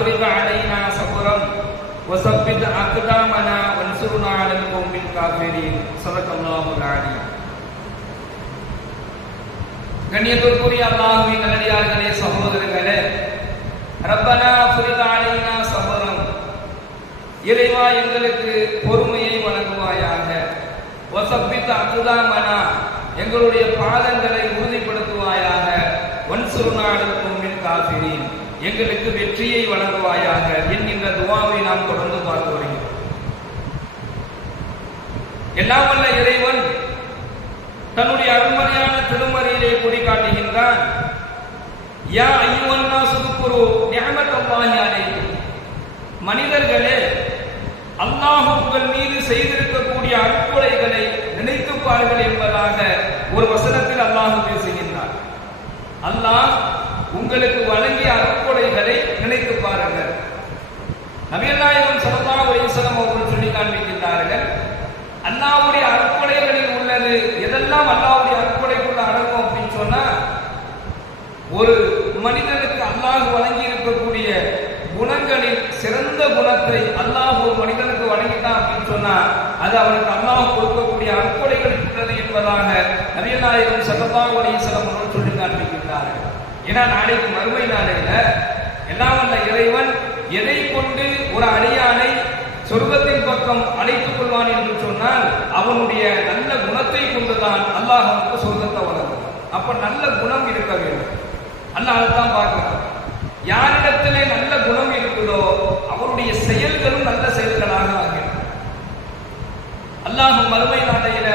أفرغ علينا صبرا وثبت أقدامنا وانصرنا على القوم الكافرين صدق الله العليم கண்ணியத்திற்குரிய அல்லாஹுவின் நல்லடியார்களே சகோதரர்களே ரப்பனா ஃபிரித் அலைனா சபரம் இறைவா எங்களுக்கு பொறுமையை வழங்குவாயாக வசப்பித்த அக்குதாமனா எங்களுடைய பாதங்களை உறுதிப்படுத்துவாயாக வன்சுருநாடுக்கும் மின் காசிரின் எங்களுக்கு வெற்றியை வழங்குவாயாக என்கின்ற துவாவை நாம் தொடர்ந்து பார்த்து வருகிறோம். எல்லாம் வல்ல இறைவன் தன்னுடைய அருமறையான திருமறையிலே கொடி காட்டுகின்றான் யா ஐயோன்னா சுதுக்குரு நியமத்தல்லாஹி அலைக்கும் மனிதர்களே அல்லாஹ் உங்கள் மீது செய்திருக்கக்கூடிய அற்புடைகளை நினைத்து பாருங்கள் என்பதாக ஒரு வசனத்தில் அல்லாஹ் பேசுகின்றார் அல்லாஹ் உங்களுக்கு வழங்கிய அற்புடைகளை நினைத்து பாருங்கள். நபியல்லாயகம் ஸல்லல்லாஹு அலைஹி வஸல்லம் அவர்கள் சொல்லி காண்பிக்கின்றார்கள் அண்ணாவுடைய அற்புடைகளில் உள்ளது எதெல்லாம் அல்லாவுடைய அற்புடைக்குள்ள அடங்கும்? அப்படின்னு சொன்னா ஒரு மனிதனுக்கு அல்லாஹ் வழங்கி இருக்கக்கூடிய குணங்களில் சிறந்த குணத்தை அல்லாஹ் ஒரு மனிதனுக்கு வழங்கிட்டான் அப்படின்னு சொன்னா அது அவனுக்கு அல்லாஹ் கொடுக்கக்கூடிய அற்புடைகள் உள்ளது என்பதாக நபியநாயகம் சல்லல்லாஹு அலைஹி வஸல்லம் அவர்கள் சொல்லி காண்பிக்கின்றார்கள். ஏன்னா நாளைக்கு மறுமை நாளையில எல்லாம் வல்ல இறைவன் எதை கொண்டு ஒரு அடியானை சொர்க்கத்தின் பக்கம் அழைத்துக் கொள்வான் என்று சொன்னால் அவனுடைய நல்ல குணத்தை கொண்டுதான் அல்லாஹ் சொர்க்கத்தை வழங்கும் அப்ப நல்ல குணம் இருக்க வேண்டும். அல்லாஹ் தான் பார்க்கிறான் யாரிடத்திலே நல்ல குணம் இருக்குதோ அவருடைய செயல்களும் நல்ல செயல்களாக ஆகிறது அல்லாஹ் மறுமை நாளையில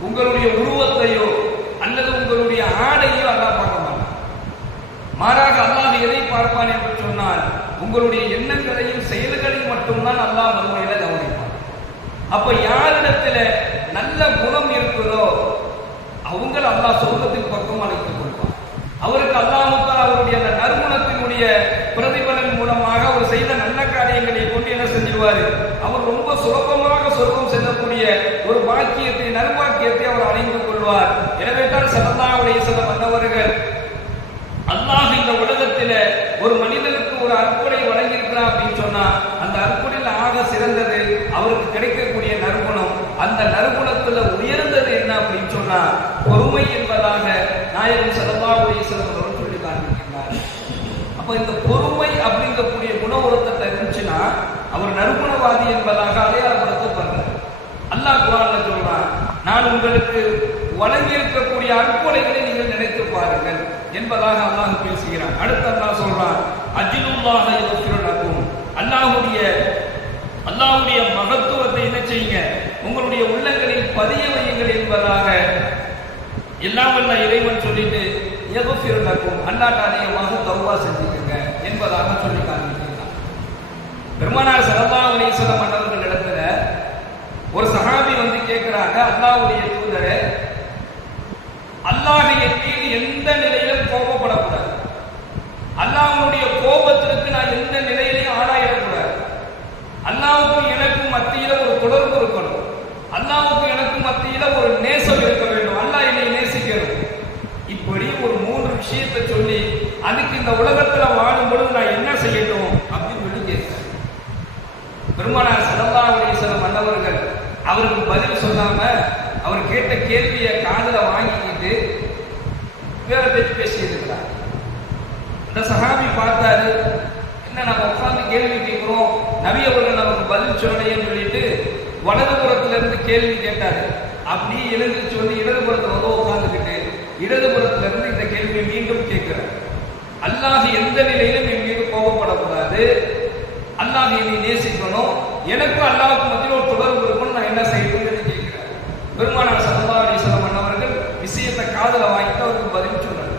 உங்களுடைய உருவத்தை அல்லது உங்களுடைய ஆடையோ அல்லாஹ் பார்க்க மாட்டான் மாறாக அல்லாஹ் எதை பார்ப்பான் என்று சொன்னால் உங்களுடைய எண்ணங்களையும் செயல்களையும் மட்டும்தான் அல்லாஹ் மறுமையில கவனிப்பான். அப்ப யாரிடத்துல நல்ல குணம் இருக்குதோ அவங்கள அல்லா சொர்க்கத்தின் பக்கம் அழைத்துக் கொள்வான். அவருக்கு அல்லாஹுத்தால் அவருடைய அந்த நறுமணத்தினுடைய பிரதிபலன் மூலமாக அவர் செய்த நல்ல காரியங்களை கொண்டு என்ன செஞ்சிருவாரு? அவர் ரொம்ப சுலபமாக சொர்க்கம் செல்லக்கூடிய ஒரு பாக்கியத்தை நற்பாக்கியத்தை அவர் அடைந்து கொள்வார். எனவே தான் சல்லல்லாஹுடைய சில வந்தவர்கள் அல்லாஹ் இந்த உலகத்தில ஒரு மனிதனுக்கு ஒரு அற்புடை வழங்கியிருக்கிறார் அப்படின்னு சொன்னா அந்த அற்புடையில் ஆக சிறந்தது அவருக்கு கிடைக்கக்கூடிய நறுகுணம் அந்த நறுகுணத்துல உயர்ந்தது என்ன அப்படின்னு சொன்னா பொறுமை என்பதாக நாயகன் சல்லல்லாஹுடைய சிலவர்கள் சொல்லி காண்பிக்கின்றார் அப்ப இந்த பொறுமை அப்படிங்கக்கூடிய குண ஒருத்தத்தை இருந்துச்சுன்னா அவர் நறுகுணவாதி என்பதாக அடையாளப்படுத்தப்படுறார். அல்லாஹ் குரான்ல சொல்றான் நான் உங்களுக்கு வழங்கி இருக்கக்கூடிய அற்புடைகளை நீங்கள் நினைத்து பாருங்கள் என்பதாக அல்லாஹ் பேசுகிறான். அடுத்த அல்லாஹ் சொல்றான் அஜிலுல்லாஹ யஃபிருலக்கும் அல்லாஹுடைய அல்லாஹுடைய மகத்துவத்தை என்ன செய்யுங்க? உங்களுடைய உள்ளங்களில் பதிய வையுங்கள் என்பதாக எல்லாம் வல்ல இறைவன் சொல்லிட்டு யஃபிருலக்கும் அல்லாஹ் அதிகமாக தௌபா செஞ்சுக்கங்க? என்பதாக சொல்லி காண்பிக்கிறான் பெருமானார் ஸல்லல்லாஹு அலைஹி வஸல்லம் மன்னர்கள் இடத்துல ஒரு சகாபி வந்து கேட்கிறாங்க அல்லாவுடைய தூதரே அல்லாஹ் என் எந்த நிலையிலும் கோபப்படக்கூடாது. அல்லாஹ்வுடைய கோபத்திற்கு நான் எந்த நிலையிலையும் ஆளாயிடக்கூடாது அண்ணாவுக்கும் எனக்கும் மத்தியில ஒரு தொடர்பு இருக்கணும். அண்ணாவுக்கும் எனக்கும் மத்தியில ஒரு நேசம் இருக்க வேண்டும். அல்லா என்னை நேசிக்கணும். இப்படி ஒரு மூன்று விஷயத்தை சொல்லி அதுக்கு இந்த உலகத்துல வாழும் பொழுது நான் என்ன செய்யணும் அப்படின்னு சொல்லி கேட்கிறேன் பெருமானார் ஸல்லல்லாஹு அலைஹி மன்னவர்கள் அவருக்கு பதில் சொல்லாம அவர் கேட்ட கேள்வியை காதல வாங்கிக்கிட்டு வேற பேச்சு பேசியிருக்கிறார் இந்த சகாமி பார்த்தாரு என்ன நம்ம உட்காந்து கேள்வி கேட்கிறோம்? நபி அவர்கள் நமக்கு பதில் சொல்லலையேன்னு சொல்லிட்டு வலதுபுறத்துல இருந்து கேள்வி கேட்டாரு. அப்படியே எழுந்திருச்சு வந்து இடதுபுறத்துல வந்து உட்கார்ந்துக்கிட்டு இடதுபுறத்துல இருந்து இந்த கேள்வி மீண்டும் கேட்கிறார். அல்லாஹ் எந்த நிலையிலும் என் மீது கோபப்படக்கூடாது. அல்லாஹ் என்னை நேசிக்கணும். எனக்கும் அல்லாஹ்வுக்கு மத்தியில் ஒரு தொடர்பு இருக்கணும் நான் என்ன செய்யணும்னு கேட்கிறேன் பெருமானார் சல்லா அலிஸ்லாம் அண்ணவர்கள் விஷயத்தை காதல வாங்கிட்டு அவருக்கு பதில் சொன்னார்.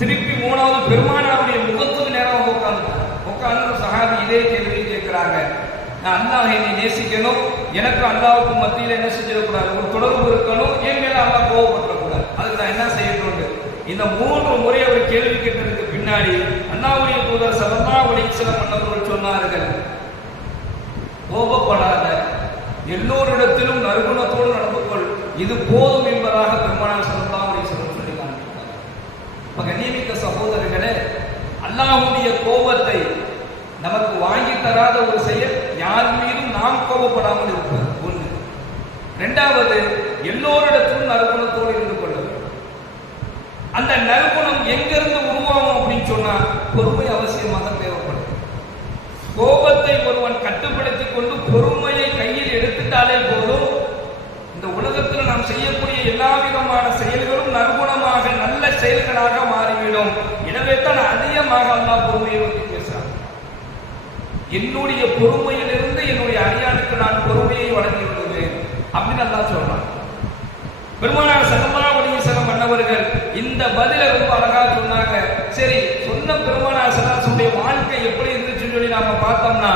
திருப்பி மூணாவது பெருமான முகத்துக்கு நேரம் வந்து உட்கார்ந்து உட்கார்ந்து சஹாபி இதே கேள்வி கேட்கிறாங்க நான் அல்லாஹ் என்னை நேசிக்கணும். எனக்கு அல்லாவுக்கு மத்தியில் என்ன செஞ்சிடக்கூடாது? ஒரு தொடர்பு இருக்கணும். என் மேல அல்லா கோவப்படக்கூடாது அதுக்கு நான் என்ன செய்யணும் இந்த மூன்று முறை அவர் கேள்வி கேட்டதுக்கு பின்னாடி அண்ணாவுடைய தூதர் சதமா ஒளிச்சல மன்னர்கள் சொன்னார்கள். கோபப்படாத. எல்லோரிடத்திலும் நறுகுணத்தோடு நடந்து கொள். இது போதும் என்பதாக பெருமானார் சதமா ஒளிச்சலம் வஸல்லம் சொல்லி காண்பித்தார். கண்ணியமிக்க சகோதரர்களே அல்லாஹ்வுடைய கோபத்தை நமக்கு வாங்கி தராத ஒரு செயல் யார் மீதும் நாம் கோபப்படாமல் இருப்பது. ஒன்று. இரண்டாவது எல்லோரிடத்திலும் நற்குணத்தோடு இருந்து கொள்ள அந்த நற்குணம் எங்கிருந்து உருவாகும் அப்படின்னு சொன்னா பொறுமை அவசியமாக தேவைப்படும். கோபத்தை ஒருவன் கட்டுப்படுத்திக் கொண்டு பொறுமையை கையில் எடுத்துட்டாலே போதும். இந்த உலகத்தில் நாம் செய்யக்கூடிய எல்லா விதமான செயல்களும் நற்குணமாக நல்ல செயல்களாக மாறிவிடும். எனவே தான் அதிகமாக அல்லா பொறுமையை என்னுடைய பொறுமையிலிருந்து என்னுடைய அடியானுக்கு நான் பொறுமையை வழங்கி விடுவேன் அப்படின்னு அல்லாஹ் சொல்றான். பெருமானார் சல்லல்லாஹு அலைஹி வஸல்லம் இந்த பதில ரொம்ப அழகா சொன்னாங்க. சரி சொன்ன பெருமானார் சல்லாசுடைய வாழ்க்கை எப்படி இருந்துச்சுன்னு சொல்லி நாம பார்த்தோம்னா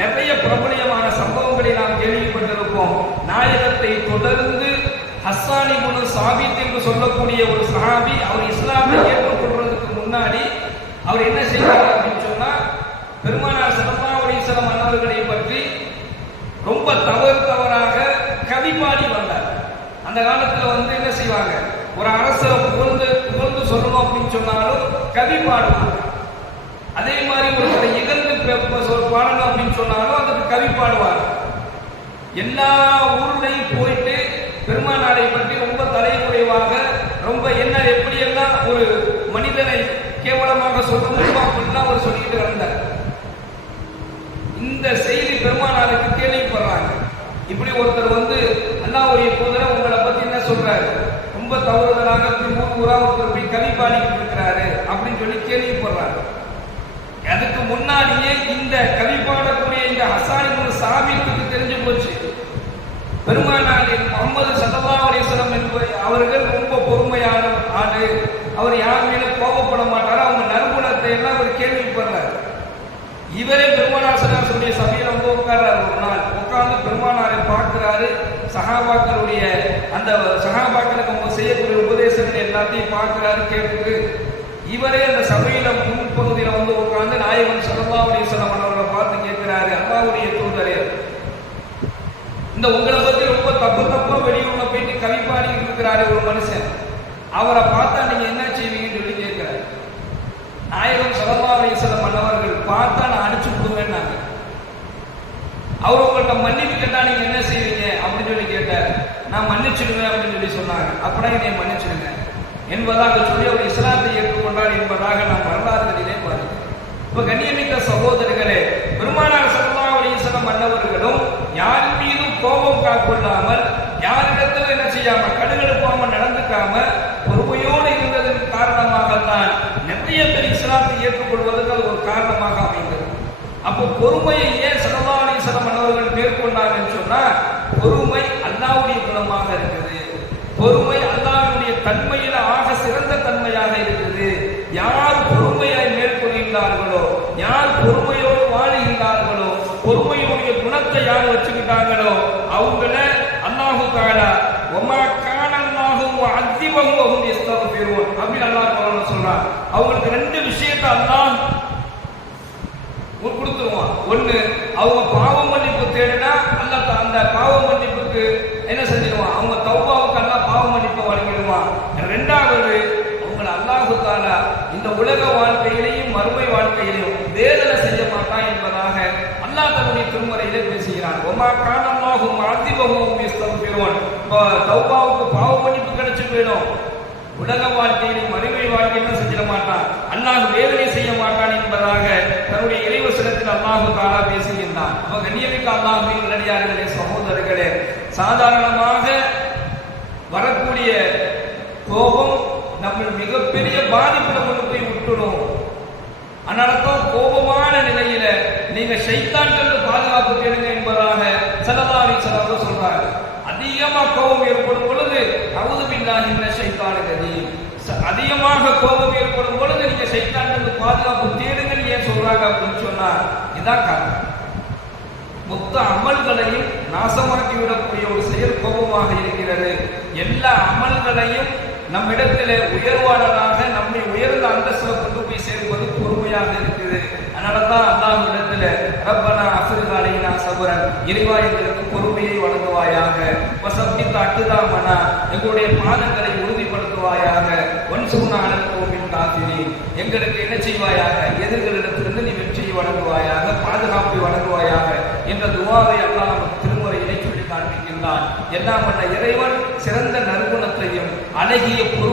நிறைய பிரபலியமான சம்பவங்களை நாம் கேள்விப்பட்டிருப்போம். நாயகத்தை தொடர்ந்து ஹஸ்ஸானி குனு சாபித் என்று சொல்லக்கூடிய ஒரு சஹாபி அவர் இஸ்லாமை ஏற்றுக்கொள்றதுக்கு முன்னாடி அவர் என்ன செய்தார் அப்படின்னு சொன்னா பெருமானார் சல்லல்லாஹு சில மன்னர்களை பற்றி ரொம்ப தவறு தவறாக கவி பாடி வந்தார். அந்த காலத்துல வந்து என்ன செய்வாங்க? ஒரு அரசரை புகழ்ந்து புகழ்ந்து சொல்லணும் அப்படின்னு சொன்னாலும் கவி பாடுவாங்க அதே மாதிரி ஒருத்தரை இகழ்ந்து பாடணும் அப்படின்னு சொன்னாலும் அதுக்கு கவி பாடுவாங்க எல்லா ஊர்லையும் போயிட்டு பெருமாநாடை பற்றி ரொம்ப தலைக்குறைவாக ரொம்ப என்ன எப்படியெல்லாம் ஒரு மனிதனை கேவலமாக சொல்ல முடியுமோ அப்படிலாம் அவர் சொல்லிட்டு வந்தார் இந்த செய்தி பெருமானாருக்கு கேள்விப்படுறாங்க இப்படி ஒருத்தர் வந்து அல்லாஹ்வுடைய தூதரை உங்களை பத்தி என்ன சொல்றாரு? ரொம்ப தவறுதலாக திருப்பூர் ஊரா ஒருத்தர் போய் கவி பாடிக்கிட்டு இருக்கிறாரு அப்படின்னு சொல்லி கேள்விப்படுறாங்க அதுக்கு முன்னாடியே இந்த கவி பாடக்கூடிய இந்த ஹசானி சாபித்துக்கு தெரிஞ்சு போச்சு. பெருமானாரின் முகமது சல்லல்லாஹு அலைஹி அவர்கள் ரொம்ப பொறுமையான ஆடு. அவர் யார் மேல கோபப்பட மாட்டார் அவங்க நற்குணத்தை எல்லாம் அவர் கேள்விப்படுறாரு. இவரே பெருமானார் சல்லாசுடைய சபையில வந்து உட்கார்றாரு. உட்கார்ந்து பெருமானாரை பார்க்கிறாரு. சகாபாக்களுடைய அந்த சகாபாக்களுக்கு அவங்க செய்யக்கூடிய உபதேசங்கள் எல்லாத்தையும் பார்க்கிறாரு கேட்டு இவரே அந்த சபையில முன் பகுதியில வந்து உட்கார்ந்து நாயகன் ஸல்லல்லாஹு அலைஹி அவர்களை பார்த்து கேட்கிறாரு. அல்லாவுடைய தூதரே. இந்த உங்களை பத்தி ரொம்ப தப்பு தப்பா வெளியூர்ல போயிட்டு கவி பாடிக்கிட்டு இருக்கிறாரு ஒரு மனுஷன். அவரை பார்த்தா நீங்க என்ன செய்வீங்கன்னு சொல்லி கேட்கிறாரு. நாயகம் ஸல்லல்லாஹு அலைஹி மன்னவர்கள் பார்த்தா நான் அடிச்சு விடுவேன்னாங்க அவர் உங்கள்கிட்ட மன்னிப்பு கேட்டா நீங்க என்ன செய்வீங்க? அப்படின்னு சொல்லி கேட்டார். நான் மன்னிச்சிடுவேன் அப்படின்னு சொல்லி சொன்னாங்க அப்படின்னா என்னை மன்னிச்சிடுங்க. என்பதாக சொல்லி அவர் இஸ்லாத்தை ஏற்றுக்கொண்டார் என்பதாக நாம் வரலாறுகளிலே பார்க்கிறோம் இப்ப கண்ணியமிக்க சகோதரர்களே பெருமானார் ஸல்லல்லாஹு அலைஹி மன்னவர்களும் யார் மீதும் கோபம் காக்கொள்ளாமல் யாரிடத்தில் என்ன செய்யாம கடுகெடுப்பாம நடந்துக்காம பொறுமையோடு இருந்ததன் காரணமாகத்தான் நிறைய பேர் இஸ்லாத்தை ஏற்றுக்கொள்வதற்கு அது ஒரு காரணமாக அமையும் அப்போ பொறுமையை ஏன் ஸல்லல்லாஹு அலைஹி வஸல்லம் மன்னவர்கள் மேற்கொண்டாங்கன்னு சொன்னா பொறுமை அல்லாவுடைய குணமாக இருக்குது. பொறுமை அல்லாவுடைய தன்மையில ஆக சிறந்த தன்மையாக இருக்குது. யார் பொறுமையாய் மேற்கொள்கின்றார்களோ யார் பொறுமையோடு வாழுகின்றார்களோ பொறுமையுடைய குணத்தை யார் வச்சுக்கிட்டாங்களோ அவங்கள அல்லாஹு காலா ஒமா கானல்லாஹு அத்திபஹு வஹும் யஸ்தக்பிரூன் அப்படின்னு அல்லாஹ் சொல்றான். அவங்களுக்கு ரெண்டு விஷயத்தை அல்லாஹ் உ- ஒன்று ஒண்ணு அவங்க பாவ மன்னிப்பு தேடினா அல்ல அந்த பாவ மன்னிப்புக்கு என்ன செஞ்சிருவான் அவங்க தௌபாவுக்கு அல்ல பாவ மன்னிப்பு வழங்கிடுவான். ரெண்டாவது அவங்களை அல்லாஹு இந்த உலக வாழ்க்கையிலையும் மறுமை வாழ்க்கையிலையும் வேதனை செய்ய மாட்டான் என்பதாக அல்லாஹ் தன்னுடைய திருமறையிலே பேசுகிறான். ஒமா காணமாகும் அதிபமும் தௌபாவுக்கு பாவ மன்னிப்பு கிடைச்சு போயிடும். உலக வாழ்க்கையிலும் மறுமை வாழ்க்கையிலும் செஞ்சிட மாட்டான். அல்லாஹ் வேதனை செய்ய மாட்டான் என்பதாக தன்னுடைய இறைவசனத்தில் அல்லாஹு தாரா பேசுகின்றான். அவன் கண்ணியமிக்க அல்லாஹின் நல்லடியார்களே சகோதரர்களே சாதாரணமாக வரக்கூடிய கோபம் நம்ம மிகப்பெரிய பாதிப்புல கொண்டு போய் விட்டுடும். அதனாலதான் கோபமான நிலையில நீங்க சைத்தான்கள் பாதுகாப்பு தேடுங்க என்பதாக சலதாரி செலவு சொல்றாங்க. அதிகமா கோபம் ஏற்படும் பொழுது அவுது பின்னாஹி மின ஷைத்தான கதி அதிகமாக கோபம் ஏற்படும் பொழுது நீங்க ஷைத்தான்கள் பாதுகாப்பு தேடுங்கள் ஏன் சொல்றாங்க அப்படின்னு சொன்னா இதான் காரணம். மொத்த அமல்களையும் நாசமாக்கி விடக்கூடிய ஒரு செயல் கோபமாக இருக்கிறது. எல்லா அமல்களையும் நம்மிடத்தில் உயர்வாளராக நம்மை உயர்ந்த அந்தஸ்துல கொண்டு போய் சேர்ப்பது பொறுமையாக இருக்குது. அதனால தான் அல்லாஹ் இடத்துல ரப்பனா அஃபிர்காலைனா சபரன் இறைவா எங்களுக்கு பொறுமையை வழங்குவாயாக வசப்பித்த உங்களுடைய பாதங்களை உறுதிப்படுத்துவாயாக. காத்திரி. எங்களுக்கு என்ன செய்வாயாக? எதிர்களிடத்திலிருந்து நீ வெற்றியை வழங்குவாயாக பாதுகாப்பை வழங்குவாயாக என்ற துவாவை அல்லாஹ் நமக்கு திருமுறையிலே சொல்லி காண்பிக்கின்றான். எல்லாம் வல்ல இறைவன் சிறந்த நற்குணத்தையும் அழகிய பொருள்